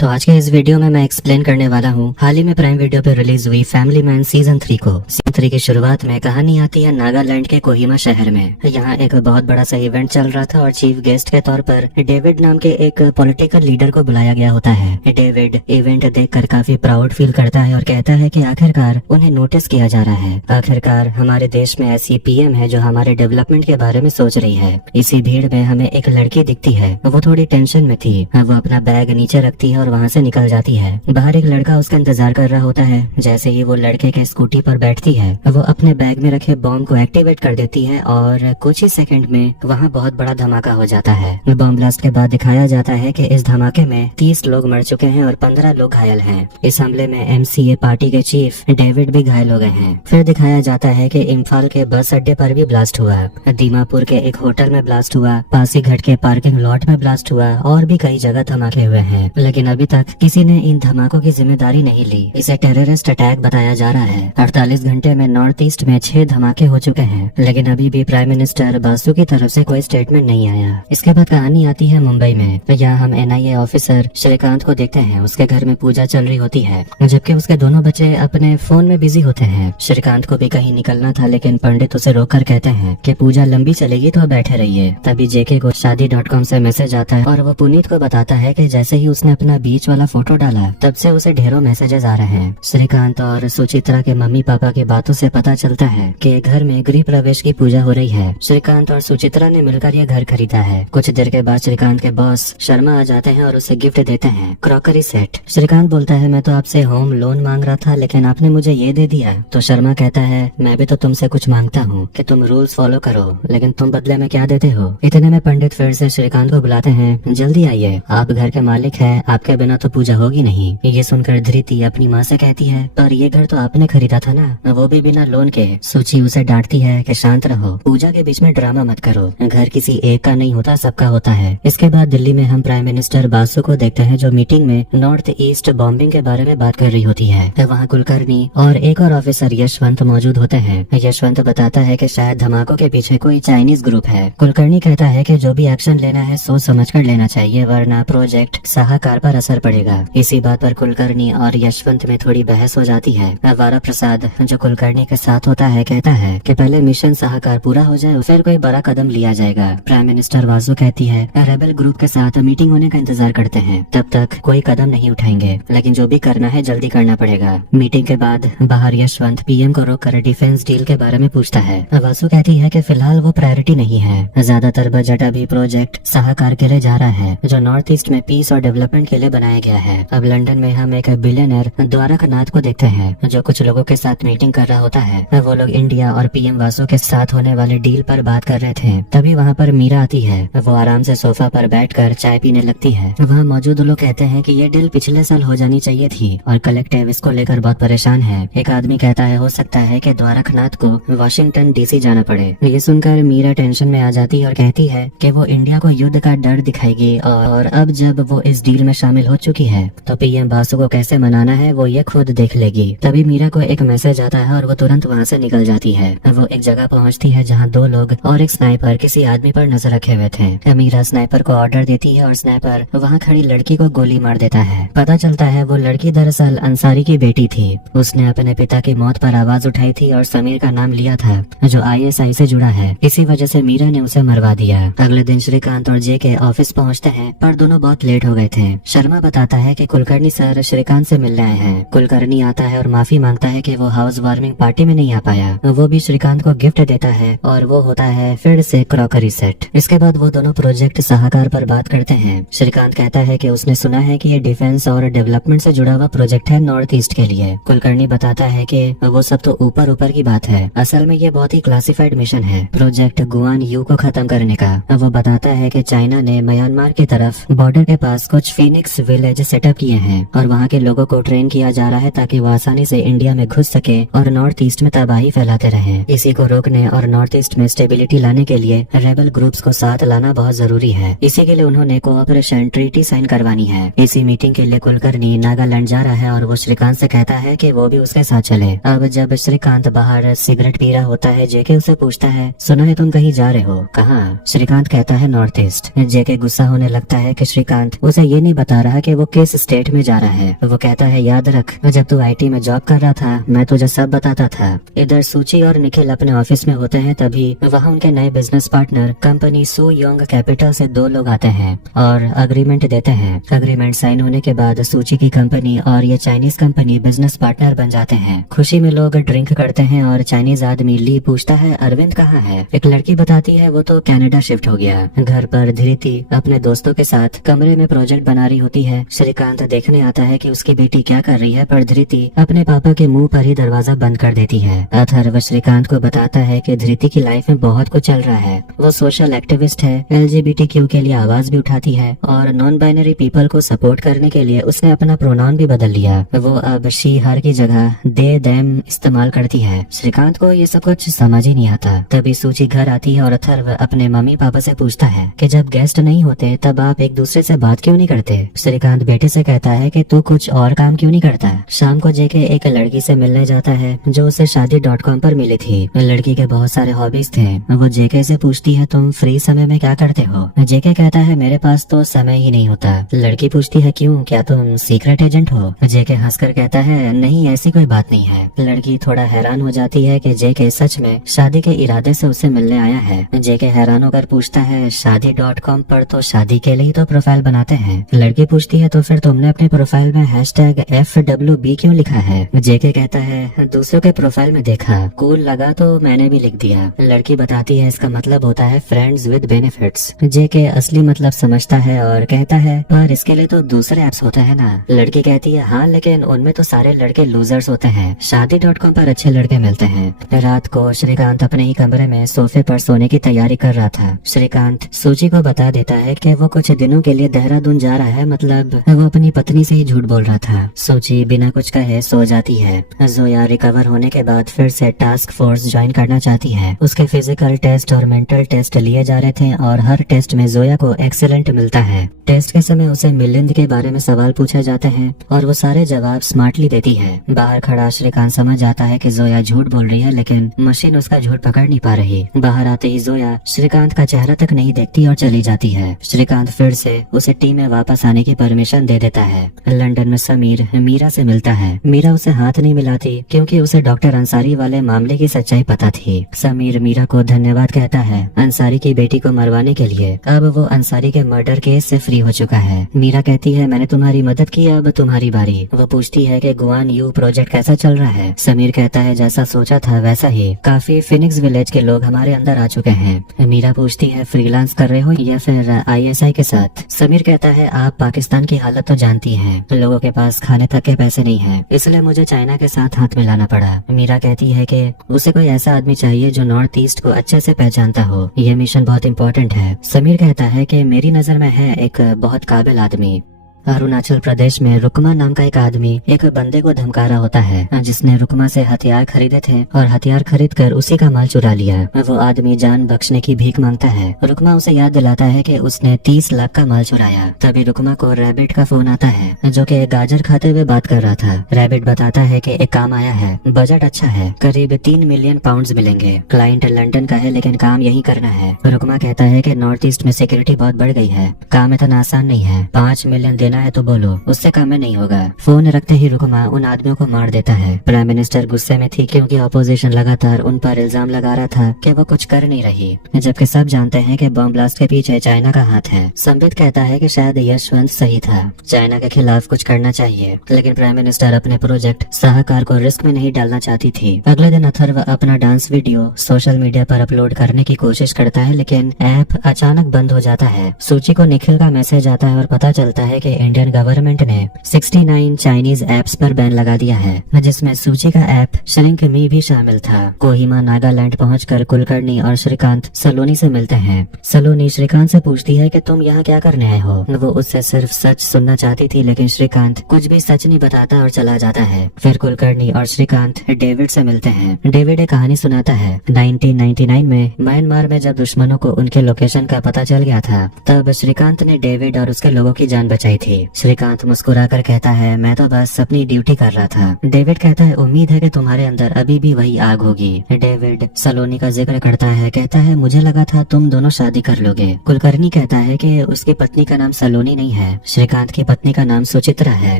तो आज के इस वीडियो में मैं एक्सप्लेन करने वाला हूँ हाल ही में प्राइम वीडियो पे रिलीज हुई फैमिली मैन सीजन 3 को। सीजन 3 की शुरुआत में कहानी आती है नागालैंड के कोहिमा शहर में। यहाँ एक बहुत बड़ा सा इवेंट चल रहा था और चीफ गेस्ट के तौर पर डेविड नाम के एक पॉलिटिकल लीडर को बुलाया गया होता है। डेविड इवेंट देखकर काफी प्राउड फील करता है और कहता है कि आखिरकार उन्हें नोटिस किया जा रहा है। आखिरकार हमारे देश में ऐसी पीएम है जो हमारे डेवलपमेंट के बारे में सोच रही है। इसी भीड़ में हमें एक लड़की दिखती है। वो थोड़ी टेंशन में थी। वो अपना बैग नीचे रखती है और वहाँ से निकल जाती है। बाहर एक लड़का उसका इंतजार कर रहा होता है। जैसे ही वो लड़के के स्कूटी पर बैठती है वो अपने बैग में रखे बॉम्ब को एक्टिवेट कर देती है और कुछ ही सेकंड में वहाँ बहुत बड़ा धमाका हो जाता है। बॉम्ब ब्लास्ट के बाद दिखाया जाता है कि इस धमाके में 30 लोग मर चुके हैं और 15 लोग घायल हैं। इस हमले में एमसीए पार्टी के चीफ डेविड भी घायल हो गए हैं। फिर दिखाया जाता है कि इम्फाल के बस अड्डे पर भी ब्लास्ट हुआ, दीमापुर के एक होटल में ब्लास्ट हुआ, पासीघाट के पार्किंग लॉट में ब्लास्ट हुआ और भी कई जगह धमाके हुए हैं। लेकिन अभी तक किसी ने इन धमाकों की जिम्मेदारी नहीं ली। इसे टेररिस्ट अटैक बताया जा रहा है। 48 घंटे में नॉर्थ ईस्ट में 6 धमाके हो चुके हैं, लेकिन अभी भी प्राइम मिनिस्टर बासु की तरफ से कोई स्टेटमेंट नहीं आया। इसके बाद कहानी आती है मुंबई में। यहाँ हम एनआईए ऑफिसर श्रीकांत को देखते हैं। उसके घर में पूजा चल रही होती है जबकि उसके दोनों बच्चे अपने फोन में बिजी होते हैं। श्रीकांत को भी कहीं निकलना था लेकिन पंडित उसे रोककर कहते हैं कि पूजा लंबी चलेगी तो बैठे रहिए। तभी जेके को शादी.com से मैसेज आता है और वो पुनीत को बताता है कि जैसे ही उसने अपना बीच वाला फोटो डाला तब से उसे ढेरों मैसेजेस आ रहे हैं। श्रीकांत और सुचित्रा के मम्मी पापा की बातों से पता चलता है कि घर में गृह प्रवेश की पूजा हो रही है। श्रीकांत और सुचित्रा ने मिलकर यह घर खरीदा है। कुछ देर के बाद श्रीकांत के बॉस शर्मा आ जाते हैं और उसे गिफ्ट देते हैं, क्रॉकरी सेट। श्रीकांत बोलता है मैं तो आपसे होम लोन मांग रहा था लेकिन आपने मुझे ये दे दिया। तो शर्मा कहता है मैं भी तो तुमसे कुछ मांगता हूँ कि तुम रूल्स फॉलो करो, लेकिन तुम बदले में क्या देते हो। इतने में पंडित फिर से श्रीकांत को बुलाते हैं, जल्दी आइए, आप घर के मालिक हैं, आपके बिना तो पूजा होगी नहीं। ये सुनकर धृति अपनी माँ से कहती है पर ये घर तो आपने खरीदा था ना, वो भी बिना लोन के। सूची उसे डांटती है कि शांत रहो, पूजा के बीच में ड्रामा मत करो, घर किसी एक का नहीं होता, सबका होता है। इसके बाद दिल्ली में हम प्राइम मिनिस्टर बासु को देखते हैं जो मीटिंग में नॉर्थ ईस्ट बॉम्बिंग के बारे में बात कर रही होती है। वहाँ कुलकर्णी और एक और ऑफिसर यशवंत मौजूद होते हैं। यशवंत बताता है कि शायद धमाकों के पीछे कोई चाइनीज ग्रुप है। कुलकर्णी कहता है कि जो भी एक्शन लेना है सोच समझ कर लेना चाहिए वरना प्रोजेक्ट साहकार पर असर पड़ेगा। इसी बात पर कुलकर्णी और यशवंत में थोड़ी बहस हो जाती है। वारा प्रसाद जो कुलकर्णी के साथ होता है कहता है कि पहले मिशन साहकार पूरा हो जाए फिर कोई बड़ा कदम लिया जाएगा। प्राइम मिनिस्टर वासु कहती है रेबल ग्रुप के साथ मीटिंग होने का इंतजार करते हैं, तब तक कोई कदम नहीं उठाएंगे, लेकिन जो भी करना है जल्दी करना पड़ेगा। मीटिंग के बाद बाहर यशवंत पीएम को रोककर डिफेंस डील के बारे में पूछता है। वासु कहती है कि फिलहाल वो प्रायोरिटी नहीं है, ज्यादातर बजट अभी प्रोजेक्ट साहकार के लिए जा रहा है जो नॉर्थ ईस्ट में पीस और डेवलपमेंट के लिए बनाया गया है। अब लंदन में हम एक बिलियनर द्वारकानाथ को देखते हैं जो कुछ लोगों के साथ मीटिंग कर रहा होता है। वो लोग इंडिया और पीएम वासु के साथ होने वाले डील पर बात कर रहे थे। तभी वहाँ पर मीरा आती है। वो आराम से सोफा पर बैठकर चाय पीने लगती है। वहाँ मौजूद लोग कहते हैं कि ये डील पिछले साल हो जानी चाहिए थी और कलेक्टिव इसको लेकर बहुत परेशान है। एक आदमी कहता है हो सकता है कि द्वारकानाथ को वाशिंगटन डीसी जाना पड़े। ये सुनकर मीरा टेंशन में आ जाती है और कहती है कि वो इंडिया को युद्ध का डर दिखाएगी और अब जब वो इस डील में शामिल हो चुकी है तो पीएम बासु को कैसे मनाना है वो ये खुद देख लेगी। तभी मीरा को एक मैसेज आता है और वो तुरंत वहाँ से निकल जाती है। वो एक जगह पहुँचती है जहाँ 2 लोग और एक स्नाइपर किसी आदमी पर नजर रखे हुए थे। मीरा स्नाइपर को ऑर्डर देती है और स्नाइपर वहाँ खड़ी लड़की को गोली मार देता है। पता चलता है वो लड़की दरअसल अंसारी की बेटी थी। उसने अपने पिता की मौत पर आवाज उठाई थी और समीर का नाम लिया था जो ISI से जुड़ा है। इसी वजह से मीरा ने उसे मरवा दिया। अगले दिन श्रीकांत और जे के ऑफिस पहुँचते हैं पर दोनों बहुत लेट हो गए थे। शर्मा बताता है कि कुलकर्णी सर श्रीकांत से मिलने आए हैं। कुलकर्णी आता है और माफी मांगता है कि वो हाउस वार्मिंग पार्टी में नहीं आ पाया। वो भी श्रीकांत को गिफ्ट देता है और वो होता है फिर से क्रॉकरी सेट। इसके बाद वो दोनों प्रोजेक्ट साहकार पर बात करते हैं। श्रीकांत कहता है कि उसने सुना है कि ये डिफेंस और डेवलपमेंट से जुड़ा हुआ प्रोजेक्ट है नॉर्थ ईस्ट के लिए। कुलकर्णी बताता है कि वो सब तो ऊपर ऊपर की बात है, असल में ये बहुत ही क्लासिफाइड मिशन है, प्रोजेक्ट गुआन यू को खत्म करने का। वो बताता है कि चाइना ने म्यांमार की तरफ बॉर्डर के पास कुछ फीनिक्स विलेज सेटअप किए हैं और वहाँ के लोगों को ट्रेन किया जा रहा है ताकि वो आसानी से इंडिया में घुस सके और नॉर्थ ईस्ट में तबाही फैलाते रहे। इसी को रोकने और नॉर्थ ईस्ट में स्टेबिलिटी लाने के लिए रेबल ग्रुप्स को साथ लाना बहुत जरूरी है। इसी के लिए उन्होंने कोऑपरेशन ट्रीटी साइन करवानी है। इसी मीटिंग के लिए कुलकर्णी नागालैंड जा रहा है और वो श्रीकांत से कहता है कि वो भी उसके साथ चले। अब जब श्रीकांत बाहर सिगरेट पी रहा होता है जेके उसे पूछता है सुना है तुम कहीं जा रहे हो, कहाँ? श्रीकांत कहता है नॉर्थ ईस्ट। जेके गुस्सा होने लगता है कि श्रीकांत उसे ये नहीं बता रहा रहा कि वो किस स्टेट में जा रहा है। वो कहता है याद रख, जब तू IT में जॉब कर रहा था मैं तुझे सब बताता था। इधर सूची और निखिल अपने ऑफिस में होते हैं, तभी वहाँ उनके नए बिजनेस पार्टनर कंपनी सू योंग कैपिटल से 2 लोग आते हैं और अग्रीमेंट देते हैं। अग्रीमेंट साइन होने के बाद सूची की कंपनी और ये चाइनीज कंपनी बिजनेस पार्टनर बन जाते हैं। खुशी में लोग ड्रिंक करते हैं और चाइनीज आदमी ली पूछता है अरविंद कहाँ है। एक लड़की बताती है वो तो कनाडा शिफ्ट हो गया। घर पर धृति अपने दोस्तों के साथ कमरे में प्रोजेक्ट बना रही होती है। श्रीकांत देखने आता है कि उसकी बेटी क्या कर रही है, पर धृति अपने पापा के मुंह पर ही दरवाजा बंद कर देती है। अथर्व श्रीकांत को बताता है कि धृति की लाइफ में बहुत कुछ चल रहा है। वो सोशल एक्टिविस्ट है, LGBTQ के लिए आवाज भी उठाती है और नॉन बाइनरी पीपल को सपोर्ट करने के लिए उसने अपना प्रोनाउन भी बदल लिया। वो अब शी हर की जगह दे देम इस्तेमाल करती है। श्रीकांत को ये सब कुछ समझ ही नहीं आता। तभी सूची घर आती है और अथर्व अपने मम्मी पापा से पूछता है कि जब गेस्ट नहीं होते तब आप एक दूसरे से बात क्यों नहीं करते। श्रीकांत बेटे से कहता है कि तू कुछ और काम क्यों नहीं करता। शाम को जेके एक लड़की से मिलने जाता है जो उसे शादी.com पर मिली थी। लड़की के बहुत सारे हॉबीज थे। वो जेके से पूछती है तुम फ्री समय में क्या करते हो। जेके कहता है मेरे पास तो समय ही नहीं होता। लड़की पूछती है क्यों, क्या तुम सीक्रेट एजेंट हो। जेके हंसकर कहता है नहीं ऐसी कोई बात नहीं है। लड़की थोड़ा हैरान हो जाती है कि जेके सच में शादी के इरादे से उसे मिलने आया है। जेके हैरान होकर पूछता है शादी.com पर तो शादी के लिए तो प्रोफाइल बनाते हैं। लड़की पूछती है तो फिर तुमने अपने प्रोफाइल में #FWB क्यों लिखा है। जेके कहता है दूसरों के प्रोफाइल में देखा, कूल लगा तो मैंने भी लिख दिया। लड़की बताती है इसका मतलब होता है फ्रेंड्स विद बेनिफिट्स। जेके असली मतलब समझता है और कहता है पर इसके लिए तो दूसरे ऐप्स होते हैं ना। लड़की कहती है हाँ लेकिन उनमें तो सारे लड़के लूजर्स होते हैं, शादी.com पर अच्छे लड़के मिलते हैं। रात को श्रीकांत अपने ही कमरे में सोफे पर सोने की तैयारी कर रहा था। श्रीकांत सूची को बता देता है कि वो कुछ दिनों के लिए देहरादून जा रहा है, मतलब वो अपनी पत्नी से ही झूठ बोल रहा था। सूची बिना कुछ कहे सो जाती है। जोया रिकवर होने के बाद फिर से टास्क फोर्स ज्वाइन करना चाहती है। उसके फिजिकल टेस्ट और मेंटल टेस्ट लिए जा रहे थे और हर टेस्ट में जोया को एक्सीलेंट मिलता है। टेस्ट के समय उसे मिलिंद के बारे में सवाल पूछे जाते हैं और वो सारे जवाब स्मार्टली देती है। बाहर खड़ा श्रीकांत समझ जाता है कि जोया झूठ बोल रही है, लेकिन मशीन उसका झूठ पकड़ नहीं पा रही। बाहर आते ही जोया श्रीकांत का चेहरा तक नहीं देखती और चली जाती है। श्रीकांत फिर से उसे टीम में वापस आने की परमिशन दे देता है। लंदन में समीर मीरा से मिलता है। मीरा उसे हाथ नहीं मिलाती क्योंकि उसे डॉक्टर अंसारी वाले मामले की सच्चाई पता थी। समीर मीरा को धन्यवाद कहता है अंसारी की बेटी को मरवाने के लिए। अब वो अंसारी के मर्डर केस से फ्री हो चुका है। मीरा कहती है मैंने तुम्हारी मदद की, अब तुम्हारी बारी। वो पूछती है कि गुआन यू प्रोजेक्ट कैसा चल रहा है। समीर कहता है जैसा सोचा था वैसा ही, काफी फिनिक्स विलेज के लोग हमारे अंदर आ चुके हैं। मीरा पूछती है फ्रीलांस कर रहे हो या फिर ISI के साथ। समीर कहता है आप पाकिस्तान की हालत तो जानती हैं, लोगों के पास खाने तक के पैसे नहीं हैं, इसलिए मुझे चाइना के साथ हाथ मिलाना पड़ा। मीरा कहती है कि उसे कोई ऐसा आदमी चाहिए जो नॉर्थ ईस्ट को अच्छे से पहचानता हो, ये मिशन बहुत इम्पोर्टेंट है। समीर कहता है कि मेरी नजर में है एक बहुत काबिल आदमी। अरुणाचल प्रदेश में रुकमा नाम का एक आदमी एक बंदे को धमका रहा होता है जिसने रुकमा से हथियार खरीदे थे और हथियार खरीद कर उसी का माल चुरा लिया। वो आदमी जान बख्शने की भीख मांगता है। रुकमा उसे याद दिलाता है कि उसने 30 लाख का माल चुराया। तभी रुकमा को रैबिट का फोन आता है जो कि गाजर खाते हुए बात कर रहा था। रैबिट बताता है कि एक काम आया है, बजट अच्छा है, करीब 3 मिलियन पाउंड मिलेंगे। क्लाइंट लंदन का है लेकिन काम यही करना है। रुकमा कहता है कि नॉर्थ ईस्ट में सिक्योरिटी बहुत बढ़ गई है, काम इतना आसान नहीं है, 5 मिलियन देना है तो बोलो, उससे कम में नहीं होगा। फोन रखते ही रुकमा उन आदमियों को मार देता है। प्राइम मिनिस्टर गुस्से में थी क्योंकि ऑपोजिशन लगातार उन पर इल्जाम लगा रहा था कि वो कुछ कर नहीं रही, जबकि सब जानते हैं कि बम ब्लास्ट के पीछे चाइना का हाथ है। संबित कहता है कि शायद यशवंत सही था, चाइना के खिलाफ कुछ करना चाहिए, लेकिन प्राइम मिनिस्टर अपने प्रोजेक्ट साहकार को रिस्क में नहीं डालना चाहती थी। अगले दिन अथर्व अपना डांस वीडियो सोशल मीडिया पर अपलोड करने की कोशिश करता है, लेकिन ऐप अचानक बंद हो जाता है। सूची को निखिल का मैसेज आता है और पता चलता है कि इंडियन गवर्नमेंट ने 69 चाइनीज ऐप्स पर बैन लगा दिया है, जिसमें सूची का ऐप श्रिंक मी भी शामिल था। कोहिमा नागालैंड पहुंचकर कुलकर्णी और श्रीकांत सलोनी से मिलते हैं। सलोनी श्रीकांत से पूछती है कि तुम यहाँ क्या करने आए हो। वो उससे सिर्फ सच सुनना चाहती थी, लेकिन श्रीकांत कुछ भी सच नहीं बताता और चला जाता है। फिर कुलकर्णी और श्रीकांत डेविड से मिलते हैं। डेविड एक कहानी सुनाता है। 1999 में म्यांमार में जब दुश्मनों को उनके लोकेशन का पता चल गया था, तब श्रीकांत ने डेविड और उसके लोगों की जान बचाई थी। थी। श्रीकांत मुस्कुराकर कहता है, मैं तो बस अपनी ड्यूटी कर रहा था। डेविड कहता है, उम्मीद है कि तुम्हारे अंदर अभी भी वही आग होगी। डेविड सलोनी का जिक्र करता है, कहता है, मुझे लगा था तुम दोनों शादी कर लोगे। कुलकर्णी कहता है कि उसकी पत्नी का नाम सलोनी नहीं है, श्रीकांत की पत्नी का नाम सुचित्रा है।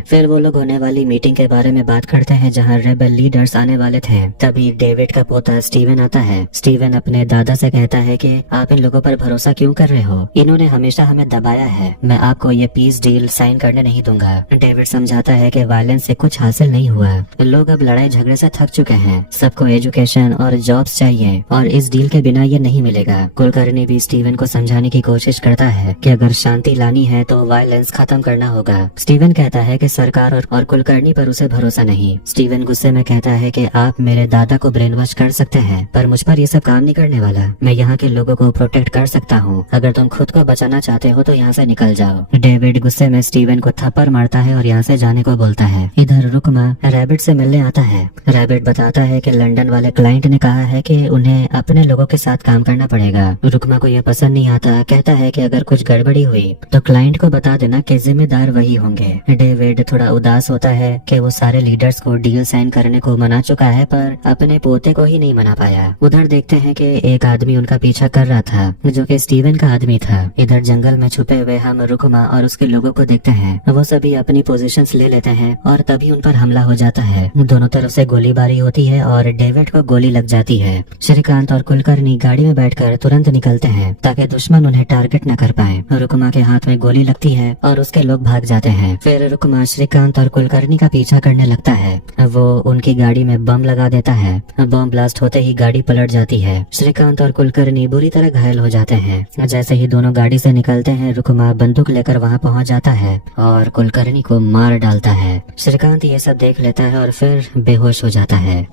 फिर वो लोग होने वाली मीटिंग के बारे में बात करते हैं जहाँ रेबेल लीडर्स आने वाले थे। तभी डेविड का पोता स्टीवन आता है। स्टीवन अपने दादा से कहता है कि आप इन लोगों पर भरोसा क्यों कर रहे हो, इन्होंने हमेशा हमें दबाया है, मैं आपको ये पीस डील साइन करने नहीं दूंगा। डेविड समझाता है कि वायलेंस से कुछ हासिल नहीं हुआ, लोग अब लड़ाई झगड़े से थक चुके हैं, सबको एजुकेशन और जॉब्स चाहिए और इस डील के बिना ये नहीं मिलेगा। कुलकर्णी भी स्टीवन को समझाने की कोशिश करता है कि अगर शांति लानी है तो वायलेंस खत्म करना होगा। स्टीवन कहता है कि सरकार और कुलकर्णी पर उसे भरोसा नहीं। स्टीवन गुस्से में कहता है कि आप मेरे दादा को ब्रेन वॉश कर सकते हैं पर मुझ पर ये सब काम नहीं करने वाला, मैं यहाँ के लोगों को प्रोटेक्ट कर सकता हूँ, अगर तुम खुद को बचाना चाहते हो तो यहाँ से निकल जाओ। डेविड गुस्से में स्टीवन को थप्पड़ मारता है और यहाँ से जाने को बोलता है। इधर रुकमा रैबिट से मिलने आता है। रैबिट बताता है कि लंदन वाले क्लाइंट ने कहा है कि उन्हें अपने लोगों के साथ काम करना पड़ेगा। रुकमा को यह पसंद नहीं आता, कहता है कि अगर कुछ गड़बड़ी हुई तो क्लाइंट को बता देना कि जिम्मेदार वही होंगे। डेविड थोड़ा उदास होता है कि वो सारे लीडर्स को डील साइन करने को मना चुका है पर अपने पोते को ही नहीं मना पाया। उधर देखते हैं कि एक आदमी उनका पीछा कर रहा था जो कि स्टीवन का आदमी था। इधर जंगल में छुपे हुए हम रुकमा और उसके लोगों को देखते हैं। वो सभी अपनी पोजीशंस ले लेते हैं और तभी उन पर हमला हो जाता है। दोनों तरफ से गोलीबारी होती है और डेविड को गोली लग जाती है। श्रीकांत और कुलकर्णी गाड़ी में बैठकर तुरंत निकलते हैं ताकि दुश्मन उन्हें टारगेट न कर पाए। रुकमा के हाथ में गोली लगती है और उसके लोग भाग जाते हैं। फिर रुकमा श्रीकांत और कुलकर्णी का पीछा करने लगता है। वो उनकी गाड़ी में बम लगा देता है। बम ब्लास्ट होते ही गाड़ी पलट जाती है। श्रीकांत और कुलकर्णी बुरी तरह घायल हो जाते हैं। जैसे ही दोनों गाड़ी से निकलते हैं रुकमा बंदूक लेकर वहां पहुंच जाता है और कुलकर्णी को मार डालता है। श्रीकांत ये सब देख लेता है और फिर बेहोश हो जाता है।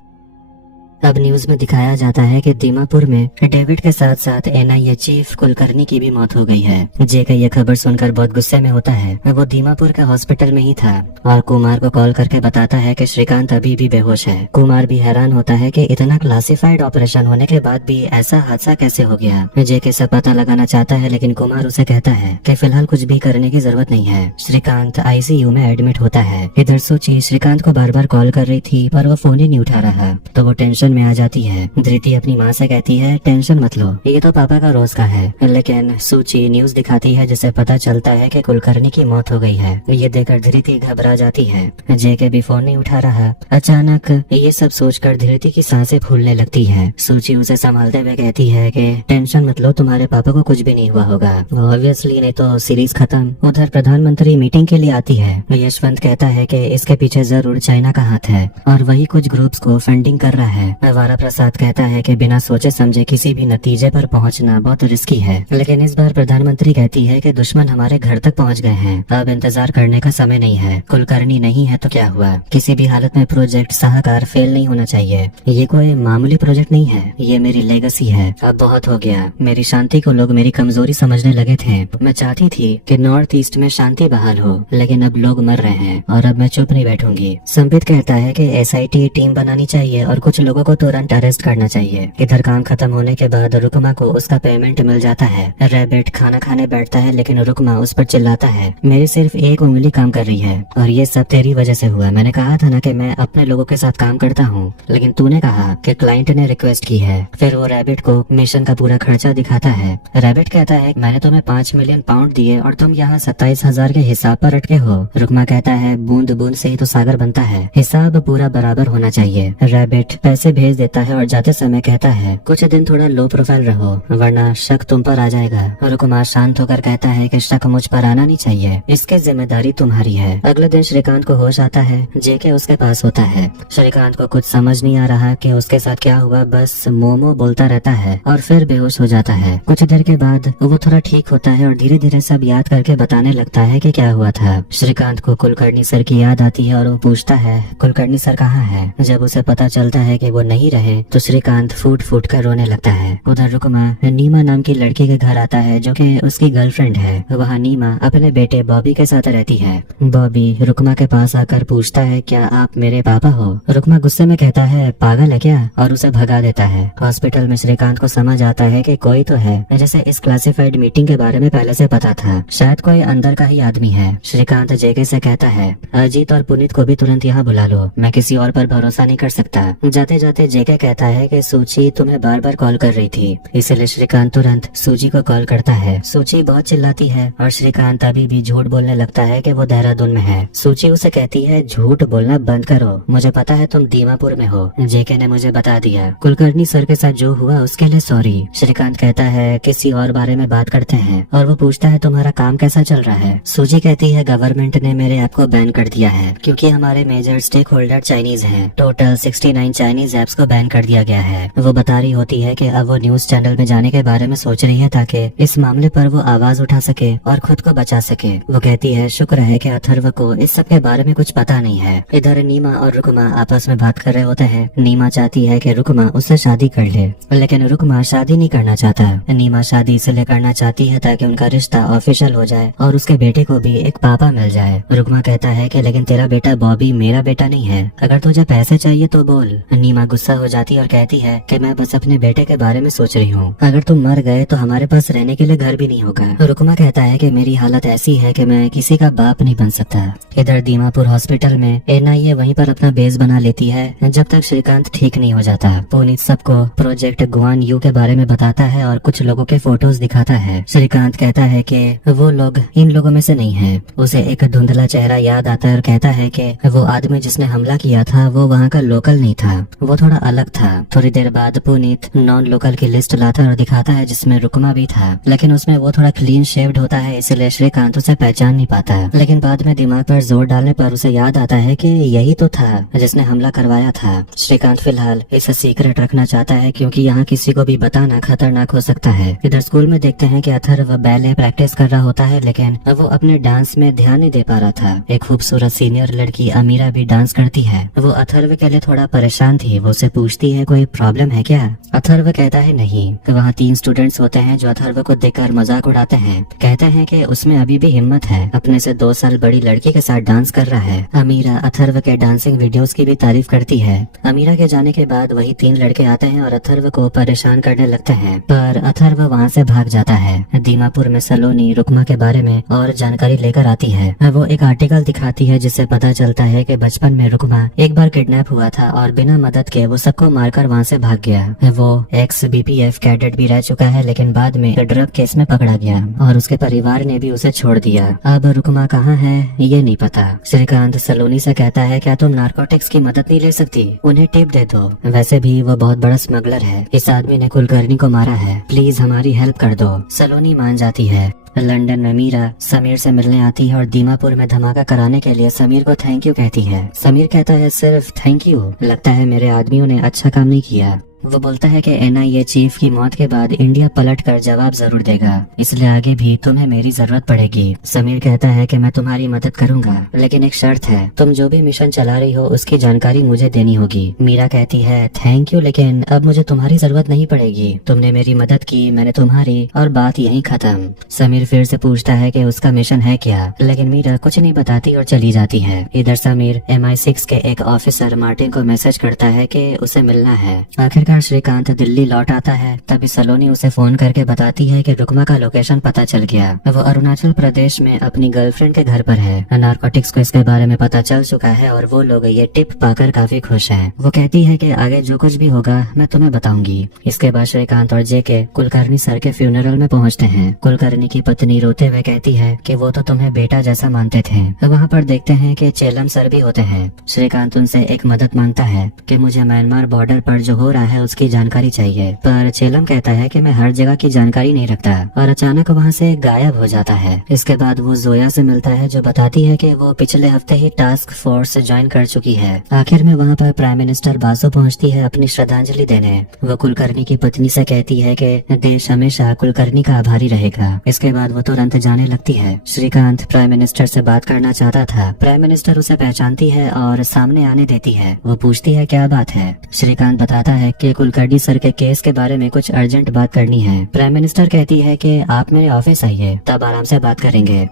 अब न्यूज में दिखाया जाता है कि दीमापुर में डेविड के साथ साथ एनआईए चीफ कुलकर्णी की भी मौत हो गई है। जेके ये खबर सुनकर बहुत गुस्से में होता है। वो दीमापुर के हॉस्पिटल में ही था और कुमार को कॉल करके बताता है कि श्रीकांत अभी भी बेहोश है। कुमार भी हैरान होता है कि इतना क्लासिफाइड ऑपरेशन होने के बाद भी ऐसा हादसा कैसे हो गया। जेके सब पता लगाना चाहता है लेकिन कुमार उसे कहता है कि फिलहाल कुछ भी करने की जरूरत नहीं है। श्रीकांत आईसीयू में एडमिट होता है। इधर सूची श्रीकांत को बार बार कॉल कर रही थी पर वो फोन ही नहीं उठा रहा तो वो टेंशन में आ जाती है। धृति अपनी माँ से कहती है, टेंशन मत लो, ये तो पापा का रोज का है। लेकिन सूची न्यूज दिखाती है जिससे पता चलता है कि कुलकर्णी की मौत हो गई है। ये देखकर धृति घबरा जाती है। जेके भी फोन नहीं उठा रहा। अचानक ये सब सोचकर धृति की सांसें फूलने लगती है। सूची उसे संभालते हुए कहती है कि टेंशन मत लो, तुम्हारे पापा को कुछ भी नहीं हुआ होगा। ऑब्वियसली नहीं तो सीरीज खत्म। उधर प्रधानमंत्री मीटिंग के लिए आती है। यशवंत कहता है कि इसके पीछे जरूर चाइना का हाथ है और वही कुछ ग्रुप्स को फंडिंग कर रहा है। वारा प्रसाद कहता है कि बिना सोचे समझे किसी भी नतीजे पर पहुंचना बहुत रिस्की है। लेकिन इस बार प्रधानमंत्री कहती है कि दुश्मन हमारे घर तक पहुंच गए हैं, अब इंतजार करने का समय नहीं है। कुलकर्णी नहीं है तो क्या हुआ, किसी भी हालत में प्रोजेक्ट साहकार फेल नहीं होना चाहिए। ये कोई मामूली प्रोजेक्ट नहीं है, ये मेरी लेगेसी है। अब बहुत हो गया, मेरी शांति को लोग मेरी कमजोरी समझने लगे थे। मैं चाहती थी कि नॉर्थ ईस्ट में शांति बहाल हो, लेकिन अब लोग मर रहे हैं और अब मैं चुप नहीं बैठूंगी। संबित कहता है कि एसआईटी टीम बनानी चाहिए और कुछ लोगों को तुरंत अरेस्ट करना चाहिए। इधर काम खत्म होने के बाद रुकमा को उसका पेमेंट मिल जाता है। रैबिट खाना खाने बैठता है लेकिन रुकमा उस पर चिल्लाता है, मेरी सिर्फ एक उंगली काम कर रही है और ये सब तेरी वजह से हुआ। मैंने कहा था ना कि मैं अपने लोगों के साथ काम करता हूँ, लेकिन तूने कहा कि क्लाइंट ने रिक्वेस्ट की है। फिर वो रैबिट को मिशन का पूरा खर्चा दिखाता है। रैबिट कहता है, मैंने तुम्हें 5 मिलियन पाउंड दिए और तुम यहाँ 27,000 के हिसाब पर अटके हो। रुकमा कहता है, बूंद बूंद से ही तो सागर बनता है, हिसाब पूरा बराबर होना चाहिए। रैबिट पैसे भेज देता है और जाते समय कहता है, कुछ दिन थोड़ा लो प्रोफाइल रहो वरना शक तुम पर आ जाएगा। रुकमा शांत होकर कहता है कि शक मुझ पर आना नहीं चाहिए, इसकी जिम्मेदारी तुम्हारी है। अगले दिन श्रीकांत को होश आता है। जेके उसके पास होता है। श्रीकांत को कुछ समझ नहीं आ रहा कि उसके साथ क्या हुआ, बस मोमो बोलता रहता है और फिर बेहोश हो जाता है। कुछ देर के बाद वो थोड़ा ठीक होता है और धीरे धीरे सब याद करके बताने लगता है कि क्या हुआ था। श्रीकांत को कुलकर्णी सर की याद आती है और वो पूछता है, कुलकर्णी सर कहाँ है। जब उसे पता चलता है कि वो नहीं रहे तो श्रीकांत फूट फूट कर रोने लगता है। उधर रुकमा नीमा नाम की लड़की के घर आता है जो कि उसकी गर्लफ्रेंड है। वहाँ नीमा अपने बेटे बॉबी के साथ रहती है। बॉबी रुकमा के पास आकर पूछता है, क्या आप मेरे पापा हो? रुकमा गुस्से में कहता है, पागल है क्या, और उसे भगा देता है। हॉस्पिटल में श्रीकांत को समझ आता है कि कोई तो है जैसे इस क्लासिफाइड मीटिंग के बारे में पहले से पता था, शायद कोई अंदर का ही आदमी है। श्रीकांत जेके से कहता है, अजीत और पुनीत को भी तुरंत यहाँ बुला लो, मैं किसी और पर भरोसा नहीं कर सकता। जाते जाते जेके कहता है कि सूची तुम्हें बार बार कॉल कर रही थी, इसलिए श्रीकांत तुरंत सूची को कॉल करता है। सूची बहुत चिल्लाती है और श्रीकांत अभी भी झूठ बोलने लगता है कि वो देहरादून में है। सूची उसे कहती है, झूठ बोलना बंद करो, मुझे पता है तुम दीमापुर में हो, जेके ने मुझे बता दिया। कुलकर्णी सर के साथ जो हुआ उसके लिए सॉरी। श्रीकांत कहता है, किसी और बारे में बात करते हैं, और वो पूछता है, तुम्हारा काम कैसा चल रहा है? सूची कहती है, गवर्नमेंट ने मेरे ऐप को बैन कर दिया है क्योंकि हमारे मेजर स्टेक होल्डर चाइनीज हैं। टोटल 69 चाइनीज ऐप्स को बैन कर दिया गया है। वो बता रही होती है कि अब वो न्यूज चैनल में जाने के बारे में सोच रही है ताकि इस मामले पर वो आवाज उठा सके और खुद को बचा सके। वो कहती है, शुक्र है कि अथर्व को इस सब के बारे में कुछ पता नहीं है। इधर नीमा और रुकमा आपस में बात कर रहे होते हैं। नीमा चाहती है कि रुकमा उससे शादी कर ले, लेकिन रुकमा शादी नहीं करना चाहता। नीमा शादी इसलिए करना चाहती है ताकि उनका रिश्ता ऑफिशियल हो जाए और उसके बेटे को भी एक पापा मिल जाए। रुकमा कहता है कि लेकिन तेरा बेटा बॉबी मेरा बेटा नहीं है, अगर तुझे पैसे चाहिए तो बोल। नीमा गुस्सा हो जाती और कहती है कि मैं बस अपने बेटे के बारे में सोच रही हूँ, अगर तुम मर गए तो हमारे पास रहने के लिए घर भी नहीं होगा। रुकमा कहता है कि मेरी हालत ऐसी है कि मैं किसी का बाप नहीं बन सकता। इधर दीमापुर हॉस्पिटल में एनआईए वहीं पर अपना बेस बना लेती है जब तक श्रीकांत ठीक नहीं हो जाता। पुनीत सबको प्रोजेक्ट गुआन यू के बारे में बताता है और कुछ लोगों के फोटोज दिखाता है। श्रीकांत कहता है कि वो लोग इन लोगों में से नहीं है। उसे एक धुंधला चेहरा याद आता है और कहता है कि वो आदमी जिसने हमला किया था वो वहाँ का लोकल नहीं था, वो थोड़ा अलग था। थोड़ी देर बाद पुनीत नॉन लोकल की लिस्ट लाता है और दिखाता है जिसमें रुकमा भी था, लेकिन उसमें वो थोड़ा क्लीन शेव्ड होता है, इसलिए श्रीकांत उसे पहचान नहीं पाता। लेकिन बाद में दिमाग पर जोर डालने पर उसे याद आता है कि यही तो था जिसने हमला करवाया था। श्रीकांत फिलहाल इसे सीक्रेट रखना चाहता है क्योंकि यहाँ किसी को भी बताना खतरनाक हो सकता है। इधर स्कूल में देखते हैं कि अथर्व बैले प्रैक्टिस कर रहा होता है, लेकिन वो अपने डांस में ध्यान नहीं दे पा रहा था। एक खूबसूरत सीनियर लड़की अमीरा भी डांस करती है। वो अथर्व के लिए थोड़ा परेशान थी। वो उसे पूछती है, कोई प्रॉब्लम है क्या? अथर्व कहता है नहीं। वहाँ 3 स्टूडेंट्स होते हैं जो अथर्व को देखकर मजाक उड़ाते हैं। कहते हैं कि उसमें अभी भी हिम्मत है, अपने से 2 साल बड़ी लड़की के साथ डांस कर रहा है। अमीरा अथर्व के डांसिंग वीडियोस की भी तारीफ करती है। अमीरा के जाने के बाद वही 3 लड़के आते हैं और अथर्व को परेशान करने लगते हैं, पर अथर्व वहाँ से भाग जाता है। दीमापुर में सलोनी रुकमा के बारे में और जानकारी लेकर आती है। वो एक आर्टिकल दिखाती है जिससे पता चलता है कि बचपन में रुकमा एक बार किडनैप हुआ था और बिना मदद के वो सबको मारकर वहाँ से भाग गया। वो एक्स बीपीएफ कैडेट भी रह चुका है, लेकिन बाद में ड्रग केस में पकड़ा गया और उसके परिवार ने भी उसे छोड़ दिया। अब रुकमा कहाँ है ये नहीं पता। श्रीकांत सलोनी से कहता है, क्या तुम नारकोटिक्स की मदद नहीं ले सकती? उन्हें टिप दे दो, वैसे भी वो बहुत बड़ा स्मगलर है। इस आदमी ने कुलकर्णी को मारा है, प्लीज हमारी हेल्प कर दो। सलोनी मान जाती है। लंदन में मीरा समीर से मिलने आती है और दीमापुर में धमाका कराने के लिए समीर को थैंक यू कहती है। समीर कहता है, सिर्फ थैंक यू? लगता है मेरे आदमियों ने अच्छा काम नहीं किया। वो बोलता है कि एनआईए चीफ की मौत के बाद इंडिया पलटकर जवाब जरूर देगा, इसलिए आगे भी तुम्हें मेरी जरूरत पड़ेगी। समीर कहता है कि मैं तुम्हारी मदद करूंगा, लेकिन एक शर्त है, तुम जो भी मिशन चला रही हो उसकी जानकारी मुझे देनी होगी। मीरा कहती है, थैंक यू, लेकिन अब मुझे तुम्हारी जरूरत नहीं पड़ेगी। तुमने मेरी मदद की, मैंने तुम्हारी, और बात यहीं खत्म। समीर फिर से पूछता है कि उसका मिशन है क्या, लेकिन मीरा कुछ नहीं बताती और चली जाती है। इधर समीर MI6 के एक ऑफिसर मार्टिन को मैसेज करता है कि उसे मिलना है। आखिरकार श्रीकांत दिल्ली लौट आता है। तभी सलोनी उसे फोन करके बताती है कि रुकमा का लोकेशन पता चल गया। वो अरुणाचल प्रदेश में अपनी गर्लफ्रेंड के घर पर है। नारकोटिक्स को इसके बारे में पता चल चुका है और वो लोग ये टिप पाकर काफी खुश हैं। वो कहती है कि आगे जो कुछ भी होगा मैं तुम्हें बताऊंगी। इसके बाद श्रीकांत और जेके कुलकर्णी सर के फ्यूनरल में पहुंचते हैं। कुलकर्णी की पत्नी रोते हुए कहती है कि वो तो तुम्हें बेटा जैसा मानते थे। वहाँ पर देखते हैं कि चेलम सर भी होते हैं। श्रीकांत उनसे एक मदद मांगता है कि मुझे म्यांमार बॉर्डर पर जो हो रहा है है उसकी जानकारी चाहिए, पर चेलम कहता है कि मैं हर जगह की जानकारी नहीं रखता और अचानक वहाँ से गायब हो जाता है। इसके बाद वो जोया से मिलता है जो बताती है कि वो पिछले हफ्ते ही टास्क फोर्स ज्वाइन कर चुकी है। आखिर में वहाँ पर प्राइम मिनिस्टर बासु पहुँचती है अपनी श्रद्धांजलि देने। वो कुलकर्णी की पत्नी से कहती है कि देश हमेशा कुलकर्णी का आभारी रहेगा। इसके बाद वो तुरंत जाने लगती है। श्रीकांत प्राइम मिनिस्टर से बात करना चाहता था। प्राइम मिनिस्टर उसे पहचानती है और सामने आने देती है। वो पूछती है क्या बात है। श्रीकांत बताता है कि कुलकर्णी सर के केस के बारे में कुछ अर्जेंट बात करनी है। प्राइम मिनिस्टर कहती है कि आप मेरे ऑफिस आइए, तब आराम से बात करेंगे।